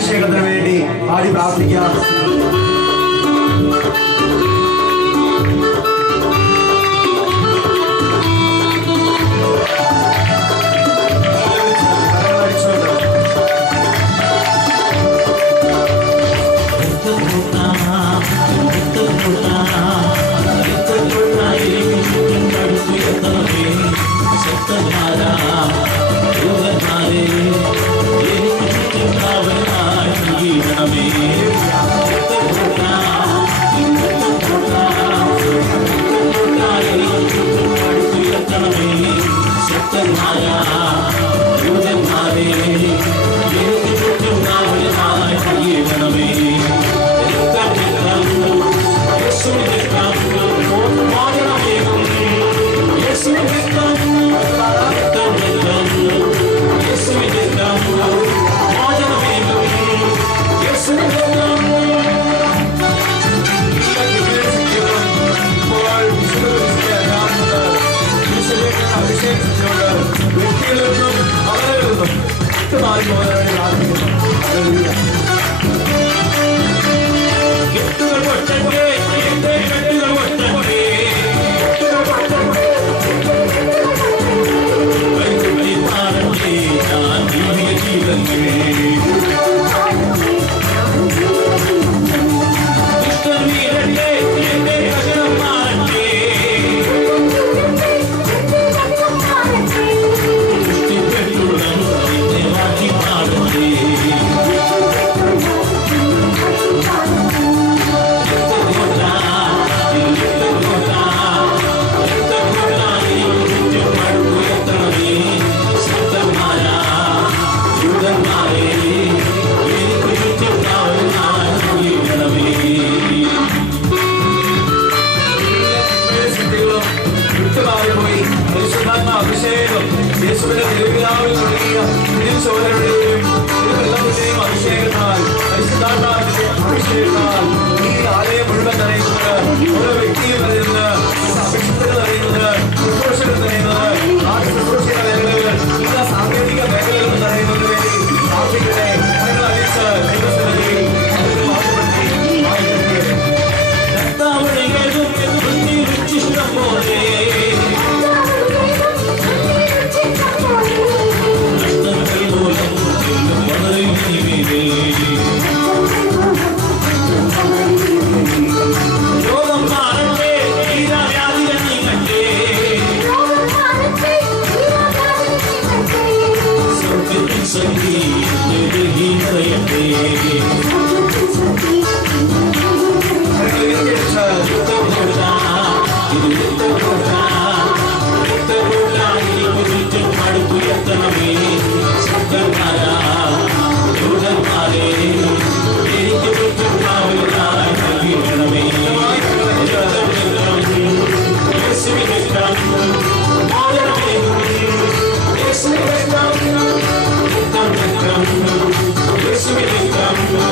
അഭിഷേകത്തിന് വേണ്ടി പാടി പ്രാർത്ഥിക്കാം. Yes, we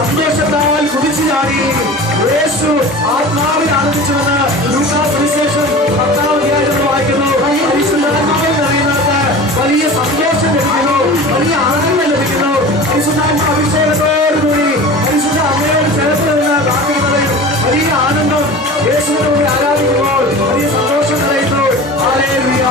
സന്തോഷത്താൽ കുതിച്ചു ചാടി യേശു ആത്മാവിൽ ആനന്ദിച്ചുവെന്ന് ലൂക്കാസ് സുവിശേഷം 10-ാം അധ്യായത്തിൽ വായിക്കുന്നു. പരിശുദ്ധാത്മാവിൽ നിറയുന്നവർക്ക് വലിയ സന്തോഷം ലഭിക്കുന്നു, വലിയ ആനന്ദം ലഭിക്കുന്നു. പരിശുദ്ധാത്മ അഭിഷേകത്തോടുകൂടി പരിശുദ്ധ അമ്മയോട് ചേർത്ത് നിന്ന് പ്രാർത്ഥിക്കുന്നതിൽ വലിയ ആനന്ദം, യേശുവിനെ കൂടി ആരാധിക്കുമ്പോൾ വലിയ സന്തോഷം നിറയുന്നു. ഹല്ലേലൂയ.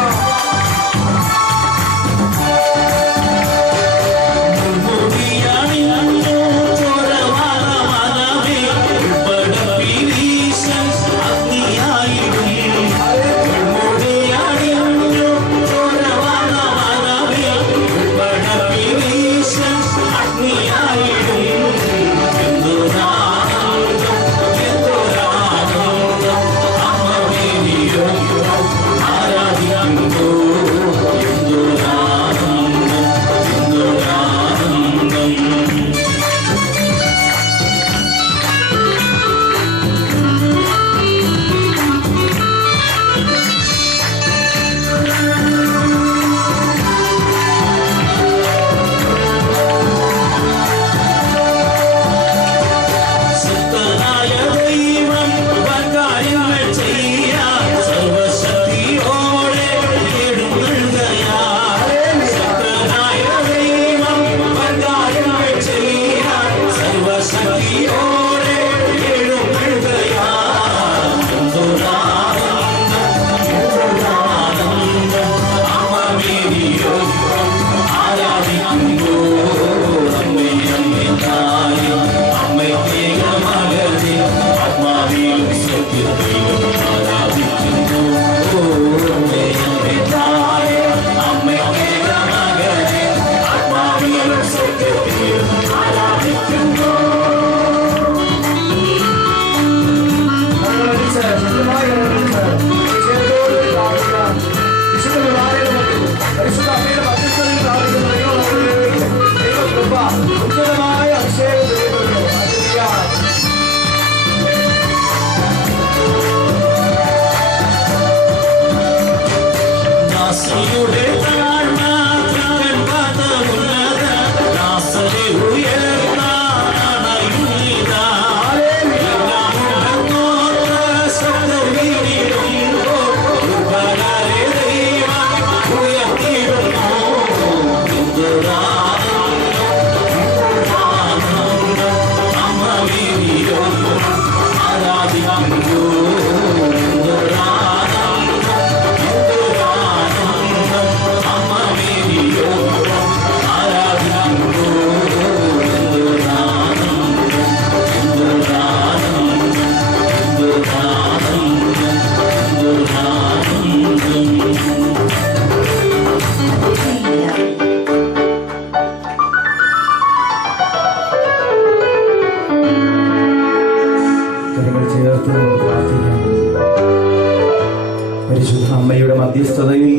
പരിശുദ്ധ അമ്മയുടെ മധ്യസ്ഥതയിൽ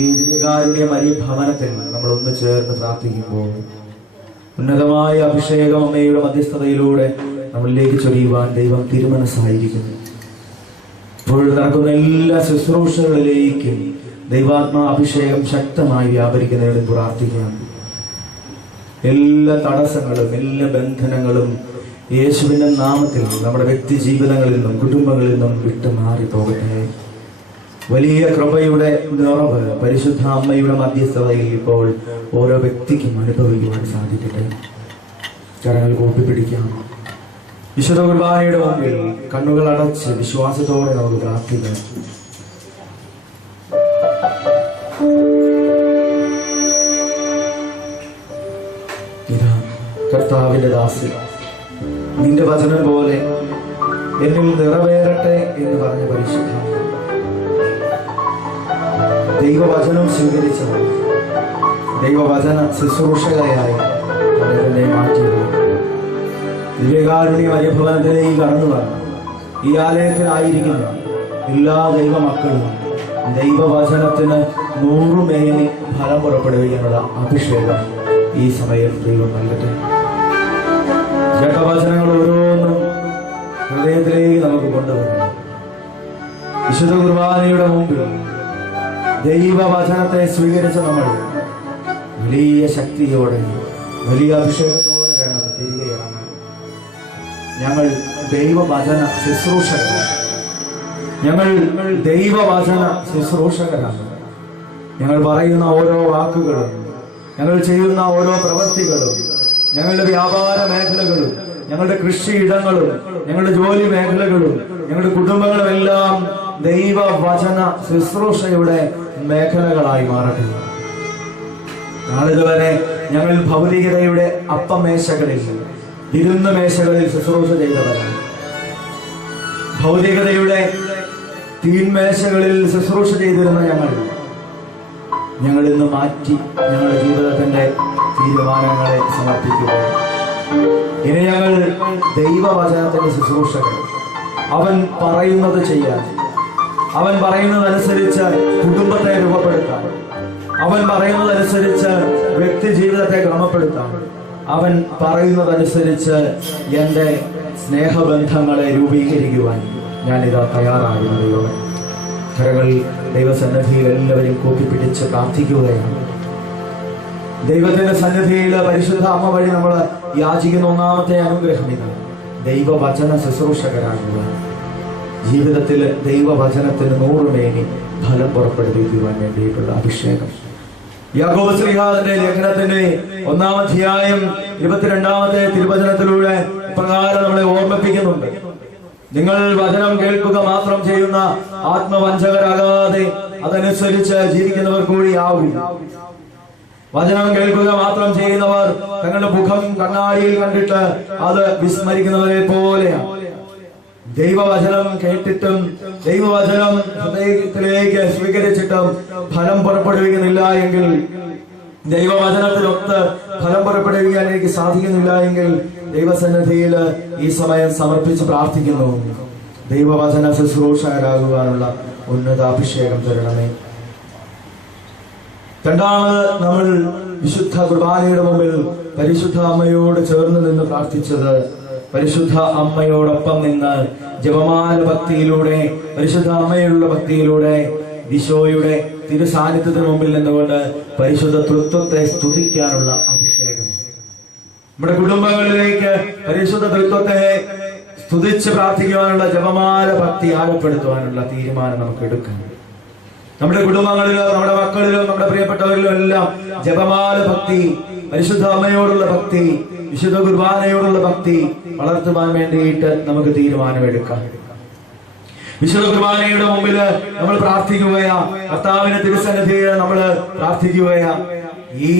ഈ മരിയ ഭവനത്തിൽ നമ്മൾ ഒന്ന് ചേർന്ന് പ്രാർത്ഥിക്കുമ്പോൾ ഉന്നതമായ അഭിഷേകം അമ്മയുടെ മധ്യസ്ഥതയിലൂടെ നമ്മളിലേക്ക് ചൊരിയുവാൻ ദൈവം തിരുമനസ്സായിരിക്കുന്നു. ഇപ്പോൾ നടക്കുന്ന എല്ലാ ശുശ്രൂഷകളിലേക്കും ദൈവാത്മാ അഭിഷേകം ശക്തമായി വ്യാപരിക്കുന്നതിന് പ്രാർത്ഥിക്കാം. എല്ലാ തടസ്സങ്ങളും എല്ലാ ബന്ധനങ്ങളും യേശുവിന്റെ നാമത്തിൽ നമ്മുടെ വ്യക്തി ജീവിതങ്ങളിൽ നിന്നും കുടുംബങ്ങളിൽ നിന്നും വിട്ടു മാറി പോകട്ടെ. വലിയ കൃപയുടെ നിറവ് പരിശുദ്ധ അമ്മയുടെ മധ്യസ്ഥതയിൽ ഇപ്പോൾ ഓരോ വ്യക്തിക്കും അനുഭവിക്കുവാൻ സാധിക്കട്ടെ. കരങ്ങൾ കൂട്ടിപ്പിടിക്കാം. വിശുദ്ധ കുർബാനയുടെ മുമ്പിൽ കണ്ണുകൾ അടച്ച് വിശ്വാസത്തോടെ നമുക്ക് പ്രാർത്ഥിക്കാം. ഇതാ കർത്താവിന്റെ ദാസി, നിന്റെ വചനം പോലെ എന്നിൽ നിറവേറട്ടെ എന്ന് പറഞ്ഞ പരിശുദ്ധ ദൈവവചനം സ്വീകരിച്ചവർ ദൈവവചന ശുശ്രൂഷകയായി അവരെ മാറ്റിയത് ദിവ്യകാരുണ്യ പരിഭവനത്തിലേക്ക് കടന്നു വരണം. ഈ ആലയത്തിലായിരിക്കുന്ന എല്ലാ ദൈവ മക്കളും ദൈവവചനത്തിന് 100 മേനി ഫലം പുറപ്പെടുവിക്കാനുള്ള അഭിഷേകം ഈ സമയം ദൈവം നൽകട്ടെ. ജഡവചനങ്ങൾ ഓരോന്നും ഹൃദയത്തിലേക്ക് നമുക്ക് കൊണ്ടുവരണം. വിശുദ്ധ കുർബാനയുടെ മുമ്പിൽ ദൈവവചനത്തെ സ്വീകരിച്ച നമ്മൾ വലിയ ശക്തിയോടെ വലിയ അഭിഷേകത്തോടെ വേണം തിരികെ ഇറങ്ങാൻ. ഞങ്ങൾ ദൈവവചന ശുശ്രൂഷകരാണ്. ഞങ്ങൾ ദൈവവചന ശുശ്രൂഷകരാണ്. ഞങ്ങൾ പറയുന്ന ഓരോ വാക്കുകളും, ഞങ്ങൾ ചെയ്യുന്ന ഓരോ പ്രവൃത്തികളും, ഞങ്ങളുടെ വ്യാപാര മേഖലകളും, ഞങ്ങളുടെ കൃഷിയിടങ്ങളും, ഞങ്ങളുടെ ജോലി മേഖലകളും, ഞങ്ങളുടെ കുടുംബങ്ങളും എല്ലാം ദൈവവചന ശുശ്രൂഷയുടെ മേഖലകളായി മാറട്ടെ. നാളിതുവരെ ഞങ്ങൾ ഭൗതികതയുടെ അപ്പമേശകളിൽ, വിരുന്ന് മേശകളിൽ ശുശ്രൂഷ ചെയ്തവരാണ്. ഭൗതികതയുടെ തീന്മേശകളിൽ ശുശ്രൂഷ ചെയ്തിരുന്ന ഞങ്ങൾ ഇന്ന് മാറ്റി ഞങ്ങളുടെ ജീവിതത്തിന്റെ തീരുമാനങ്ങളെ സമർപ്പിക്കുക. ഇനി ഞങ്ങൾ ദൈവവചനത്തിന്റെ ശുശ്രൂഷകൾ, അവൻ പറയുന്നത് ചെയ്യാൻ, അവൻ പറയുന്നതനുസരിച്ച് കുടുംബത്തെ രൂപപ്പെടുത്താൻ, അവൻ പറയുന്നതനുസരിച്ച് വ്യക്തി ജീവിതത്തെ ക്രമപ്പെടുത്താൻ, അവൻ പറയുന്നതനുസരിച്ച് എൻ്റെ സ്നേഹബന്ധങ്ങളെ രൂപീകരിക്കുവാൻ ഞാനിതാ തയ്യാറാകുന്ന ദൈവമേ. കരങ്ങൾ ദൈവസന്നിധിയിൽ എല്ലാവരും കൂപ്പിപ്പിടിച്ച് പ്രാർത്ഥിക്കുകയാണ്. ദൈവത്തിന്റെ സന്നിധിയിൽ പരിശുദ്ധ അമ്മ വഴി നമ്മൾ യാചിക്കുന്ന ഒന്നാമത്തെ അനുഗ്രഹം ഇതാണ്: ദൈവവചന ശുശ്രൂഷകരാകുക. ജീവിതത്തിൽ ദൈവവചനത്തിന് 100 മേനി ഫലം പുറപ്പെടുവിക്കുവാൻ വേണ്ടിയിട്ടുള്ള അഭിഷേകം. യാക്കോബ് ശ്ലീഹായുടെ ലേഖനത്തിന്റെ 1-ാം അധ്യായം 22-ാമത്തെ തിരുവചനത്തിലൂടെ പ്രകാരം നമ്മളെ ഓർമ്മിപ്പിക്കുന്നുണ്ട്: നിങ്ങൾ വചനം കേൾക്കുക മാത്രം ചെയ്യുന്ന ആത്മവഞ്ചകരാകാതെ അതനുസരിച്ച് ജീവിക്കുന്നവർ കൂടിയാവും. വചനം കേൾക്കുക മാത്രം ചെയ്യുന്നവർ തങ്ങളുടെ മുഖം കണ്ണാടിയിൽ കണ്ടിട്ട് അത് വിസ്മരിക്കുന്നവരെ പോലെയാണ്. ദൈവവചനം കേട്ടിട്ടും ദൈവവചനം ഹൃദയത്തിലേക്ക് സ്വീകരിച്ചിട്ടും ഫലം പുറപ്പെടുവിക്കുന്നില്ല എങ്കിൽ, ദൈവവചനത്തിനൊത്ത് ഫലം പുറപ്പെടുവിക്കാൻ എനിക്ക് സാധിക്കുന്നില്ല എങ്കിൽ, ദൈവസന്നിധിയിൽ ഈ സമയം സമർപ്പിച്ച് പ്രാർത്ഥിക്കുന്നു: ദൈവവചന ശുശ്രൂഷകരാകുവാനുള്ള ഉന്നതാഭിഷേകം തരണമേ. രണ്ടാമത് നമ്മൾ വിശുദ്ധ കുർബാനയുടെ മുമ്പിൽ പരിശുദ്ധ അമ്മയോട് ചേർന്ന് നിന്ന് പ്രാർത്ഥിച്ചത്, പരിശുദ്ധ അമ്മയോടൊപ്പം നിന്ന് ജപമാല ഭക്തിയിലൂടെ, പരിശുദ്ധ അമ്മയുള്ള ഭക്തിയിലൂടെ ഈശോയുടെ തിരുസാന്നിധ്യത്തിന് മുമ്പിൽ നിന്നുകൊണ്ട് പരിശുദ്ധ തൃത്വത്തെ സ്തുതിക്കാനുള്ള അഭിഷേകം. നമ്മുടെ കുടുംബങ്ങളിലേക്ക് പരിശുദ്ധ തൃത്വത്തെ സ്തുതിച്ച് പ്രാർത്ഥിക്കുവാനുള്ള ജപമാല ഭക്തി ആഴപ്പെടുത്തുവാനുള്ള തീരുമാനം നമുക്ക് എടുക്കാം. നമ്മുടെ കുടുംബങ്ങളിലോ നമ്മുടെ മക്കളിലോ നമ്മുടെ പ്രിയപ്പെട്ടവരിലോ എല്ലാം ജപമാല ഭക്തി, പരിശുദ്ധ അമ്മയോടുള്ള ഭക്തി, വിശുദ്ധ കുർബാനയോടുള്ള ഭക്തി വളർത്തുവാൻ വേണ്ടിയിട്ട് നമുക്ക് തീരുമാനമെടുക്കാം. വിശുദ്ധ കുർബാനയുടെ മുമ്പിൽ നമ്മൾ പ്രാർത്ഥിക്കുകയാ, കർത്താവിന്റെ തിരുസന്നിധിയിൽ നമ്മൾ പ്രാർത്ഥിക്കുകയാ. ഈ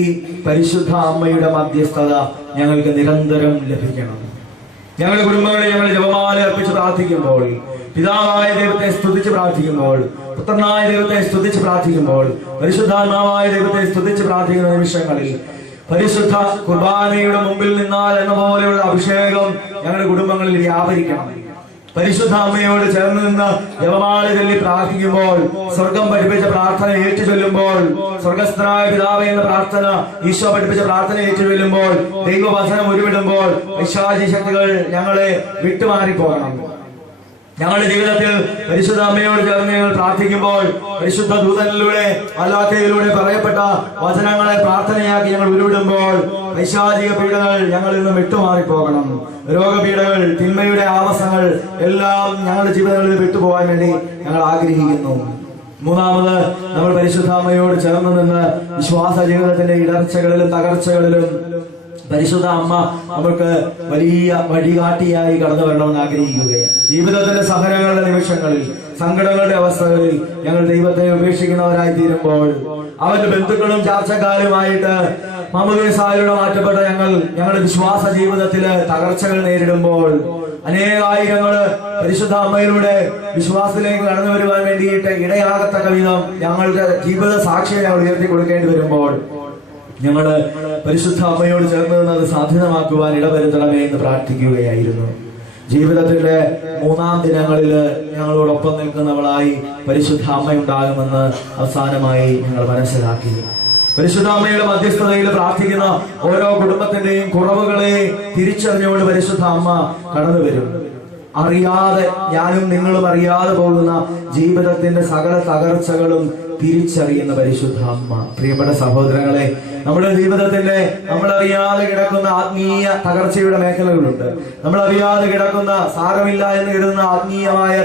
പരിശുദ്ധ അമ്മയുടെ മധ്യസ്ഥത ഞങ്ങൾക്ക് നിരന്തരം ലഭിക്കണം. ഞങ്ങളുടെ കുടുംബങ്ങളിൽ ഞങ്ങൾ ജപമാല അർപ്പിച്ച് പ്രാർത്ഥിക്കുമ്പോൾ, പിതാവായ ദൈവത്തെ സ്തുതിച്ച് പ്രാർത്ഥിക്കുമ്പോൾ, പുത്രനായ ദൈവത്തെ സ്തുതിച്ച് പ്രാർത്ഥിക്കുമ്പോൾ, പരിശുദ്ധാത്മാവായ ദൈവത്തെ സ്തുതിച്ച് പ്രാർത്ഥിക്കുന്ന നിമിഷങ്ങളിൽ പരിശുദ്ധ കുർബാനയുടെ മുമ്പിൽ നിന്നാൽ എന്ന പോലെയുള്ള അഭിഷേകം ഞങ്ങളുടെ കുടുംബങ്ങളിൽ വ്യാപരിക്കണം. പരിശുദ്ധ അമ്മയോട് ചേർന്ന് നിന്ന് ജപമാല ചൊല്ലി പ്രാർത്ഥിക്കുമ്പോൾ, സ്വർഗം പഠിപ്പിച്ച പ്രാർത്ഥന ഏറ്റു ചൊല്ലുമ്പോൾ, സ്വർഗസ്ഥനായ പിതാവേ എന്ന പ്രാർത്ഥന ഈശോ പഠിപ്പിച്ച പ്രാർത്ഥന ഏറ്റു ചൊല്ലുമ്പോൾ, ദൈവവചനം ഉരുവിടുമ്പോൾ പൈശാചിക ശക്തികൾ ഞങ്ങളെ വിട്ടുമാറിപ്പോകണം. ഞങ്ങളുടെ ജീവിതത്തിൽ പരിശുദ്ധ അമ്മയോട് ചേർന്ന് ഞങ്ങൾ പ്രാർത്ഥിക്കുമ്പോൾ, പരിശുദ്ധ ദൂതനിലൂടെ അല്ലാത്തയിലൂടെ പറയപ്പെട്ട വചനങ്ങളെ പ്രാർത്ഥനയാക്കി ഞങ്ങൾ ഉരുവിടുമ്പോൾ പൈശാചിക പീഡകൾ ഞങ്ങളിൽ നിന്ന് വിട്ടുമാറിപ്പോകണം. രോഗപീഠകൾ, തിന്മയുടെ ആവാസങ്ങൾ എല്ലാം ഞങ്ങളുടെ ജീവിതങ്ങളിൽ വിട്ടുപോകാൻ വേണ്ടി ഞങ്ങൾ ആഗ്രഹിക്കുന്നു. മൂന്നാമത്, നമ്മൾ പരിശുദ്ധ അമ്മയോട് ചേർന്ന് നിന്ന് വിശ്വാസ ജീവിതത്തിന്റെ ഇടർച്ചകളിലും തകർച്ചകളിലും പരിശുദ്ധ അമ്മ നമുക്ക് വലിയ വഴികാട്ടിയായി കടന്നു വരണമെന്ന് ആഗ്രഹിക്കുകയാണ്. ജീവിതത്തിന്റെ സഹനങ്ങളുടെ നിമിഷങ്ങളിൽ, സങ്കടങ്ങളുടെ അവസ്ഥകളിൽ ഞങ്ങൾ ദൈവത്തെ ഉപേക്ഷിക്കുന്നവരായി തീരുമ്പോൾ, അവന്റെ ബന്ധുക്കളും ചാർച്ചക്കാരുമായിട്ട് മാമോദീസായിലൂടെ മാറ്റപ്പെട്ട ഞങ്ങളുടെ വിശ്വാസ ജീവിതത്തില് തകർച്ചകൾ നേരിടുമ്പോൾ, അനേകായിരങ്ങള് പരിശുദ്ധ അമ്മയിലൂടെ വിശ്വാസത്തിലേക്ക് കടന്നു വരുവാൻ വേണ്ടിയിട്ട് ഇടയാകത്തക്ക വിധം ഞങ്ങളുടെ ജീവിത സാക്ഷിയെ ഞങ്ങൾ ഉയർത്തി കൊടുക്കേണ്ടി വരുമ്പോൾ, ഞങ്ങള് പരിശുദ്ധ അമ്മയോട് ചേർന്ന് നിന്ന് അത് സാധ്യതമാക്കുവാൻ ഇടവരുത്തണമേ എന്ന് പ്രാർത്ഥിക്കുകയായിരുന്നു. ജീവിതത്തിന്റെ 3-ാം ദിനങ്ങളിൽ ഞങ്ങളോടൊപ്പം നിൽക്കുന്നവളായി പരിശുദ്ധ അമ്മയുണ്ടാകുമെന്ന് അവസാനമായി ഞങ്ങൾ മനസ്സിലാക്കി. പരിശുദ്ധ അമ്മയുടെ മധ്യസ്ഥതയിൽ പ്രാർത്ഥിക്കുന്ന ഓരോ കുടുംബത്തിന്റെയും കുറവുകളെ തിരിച്ചറിഞ്ഞുകൊണ്ട് പരിശുദ്ധ അമ്മ കടന്നു വരും. അറിയാതെ, ഞാനും നിങ്ങളും അറിയാതെ പോകുന്ന ജീവിതത്തിന്റെ സകല തകർച്ചകളും തിരിച്ചറിയുന്ന പരിശുദ്ധ അമ്മ. പ്രിയപ്പെട്ട സഹോദരങ്ങളെ, നമ്മുടെ ജീവിതത്തിന്റെ നമ്മളറിയാതെ കിടക്കുന്ന ആത്മീയ തകർച്ചയുടെ മേഖലകളുണ്ട്. നമ്മളറിയാതെ കിടക്കുന്ന സാരമില്ല എന്ന് കരുതുന്ന ആത്മീയമായ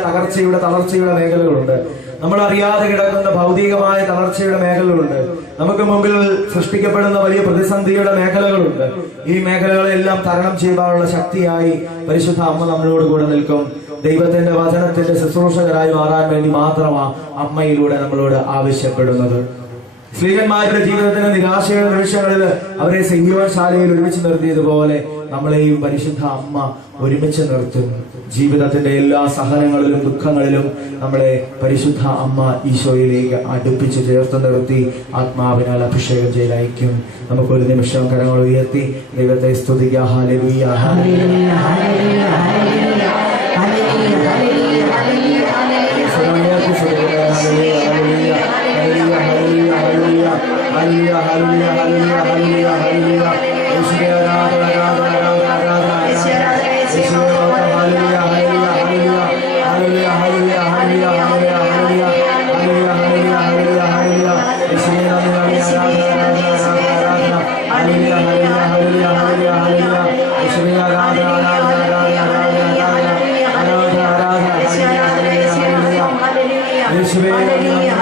തളർച്ചയുടെ മേഖലകളുണ്ട്. നമ്മളറിയാതെ കിടക്കുന്ന ഭൗതികമായ തളർച്ചയുടെ മേഖലകളുണ്ട്. നമുക്ക് മുമ്പിൽ സൃഷ്ടിക്കപ്പെടുന്ന വലിയ പ്രതിസന്ധിയുടെ മേഖലകളുണ്ട്. ഈ മേഖലകളെല്ലാം തരണം ചെയ്യാനുള്ള ശക്തിയായി പരിശുദ്ധ അമ്മ നമ്മളോട് കൂടെ നിൽക്കും. ദൈവത്തിന്റെ വചനത്തിന്റെ ശുശ്രൂഷകരായി മാറാൻ വേണ്ടി മാത്രമാണ് അമ്മയിലൂടെ നമ്മളോട് ആവശ്യപ്പെടുന്നത്. സ്ത്രീകന്മാരുടെ ജീവിതത്തിന്റെ നിരാശയുടെ നിമിഷങ്ങളിൽ അവരെ സിയോൻ ശാലയിൽ ഒരുമിച്ച് നിർത്തിയതുപോലെ നമ്മളെയും പരിശുദ്ധ അമ്മ ഒരുമിച്ച് നിർത്തും. ജീവിതത്തിന്റെ എല്ലാ സഹനങ്ങളിലും ദുഃഖങ്ങളിലും നമ്മളെ പരിശുദ്ധ അമ്മ ഈശോയിലേക്ക് അടുപ്പിച്ച് ചേർത്ത് നിർത്തി ആത്മാവിനാൽ അഭിഷേകം ചെയ്ത് അയക്കും. നമുക്കൊരു നിമിഷം കരങ്ങൾ ഉയർത്തി ദൈവത്തെ സ്തുതിക്കാം. Hallelujah, hallelujah, hallelujah, hallelujah, hallelujah, hallelujah, Hallelujah.